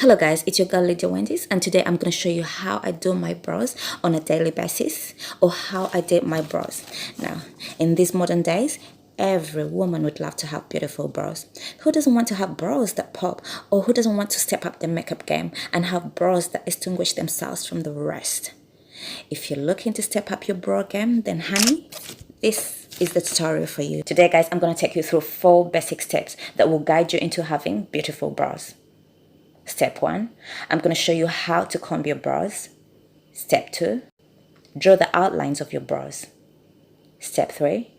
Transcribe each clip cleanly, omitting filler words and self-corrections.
Hello guys, it's your girl Lydia Wendy's, and today I'm going to show you how I do my brows on a daily basis, or how I did my brows. Now, in these modern days, every woman would love to have beautiful brows. Who doesn't want to have brows that pop, or who doesn't want to step up their makeup game and have brows that distinguish themselves from the rest? If you're looking to step up your brow game, then honey, this is the tutorial for you. Today guys, I'm going to take you through 4 basic steps that will guide you into having beautiful brows. Step 1, I'm going to show you how to comb your brows. Step 2, draw the outlines of your brows. Step 3,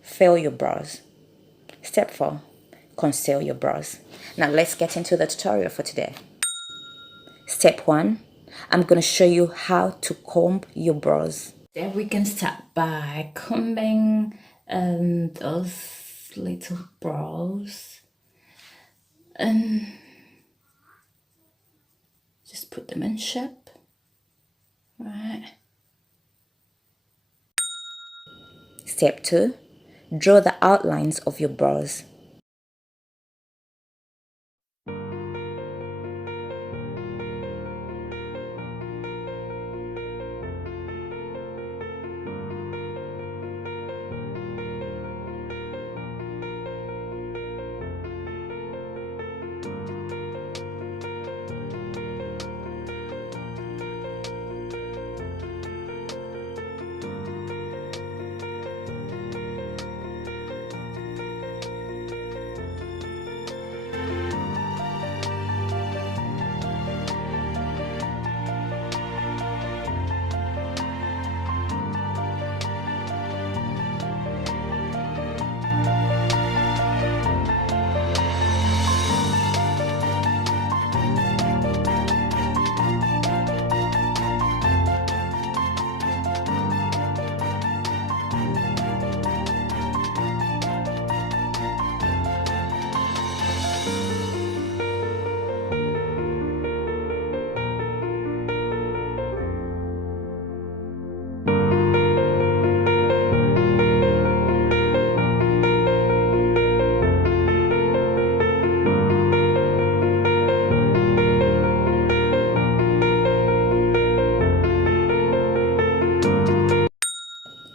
fill your brows. Step 4, conceal your brows. Now let's get into the tutorial for today. Step 1, I'm going to show you how to comb your brows. Then we can start by combing those little brows and just put them in shape, right? Step 2, draw the outlines of your brows.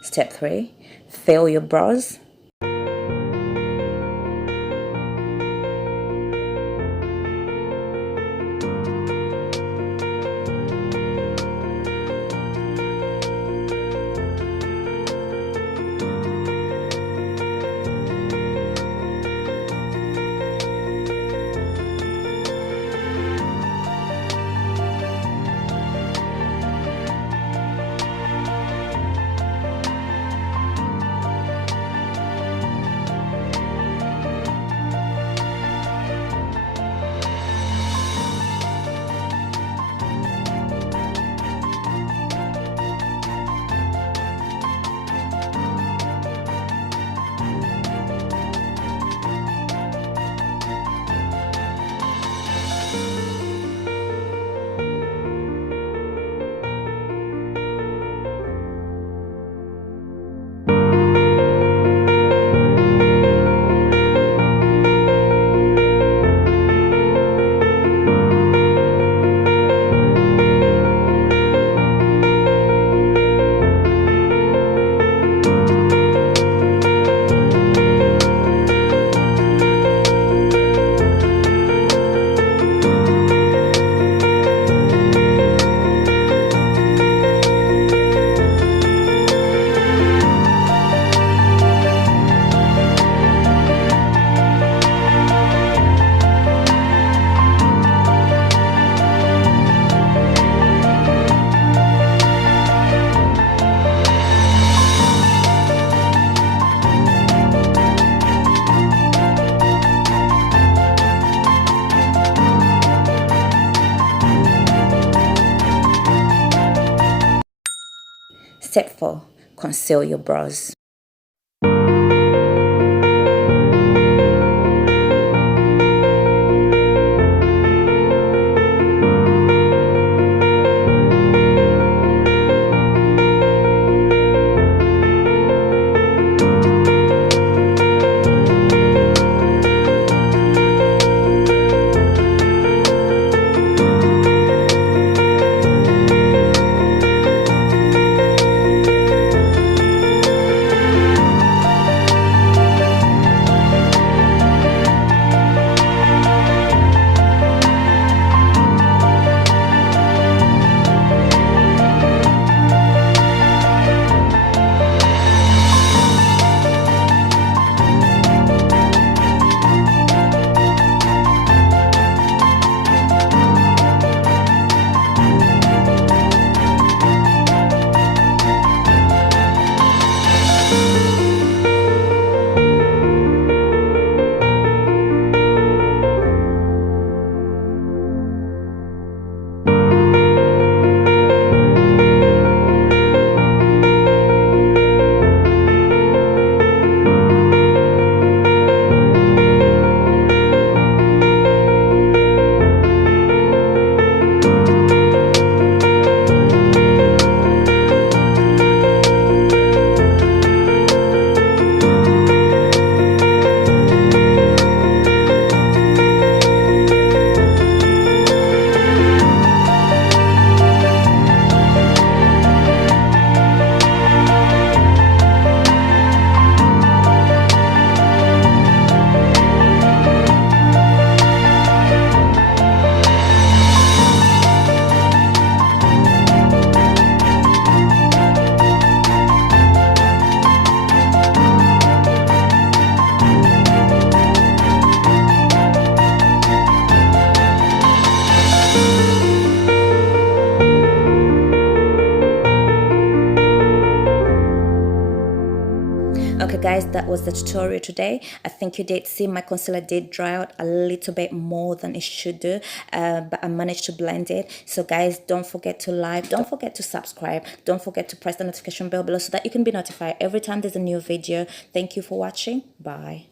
Step 3, fill your brows. Step 4, conceal your brows. that was the tutorial today. I think you did see my concealer did dry out a little bit more than it should do, but I managed to blend it. So guys, don't forget to like, don't forget to subscribe, don't forget to press the notification bell below so that you can be notified every time there's a new video. Thank you for watching. Bye.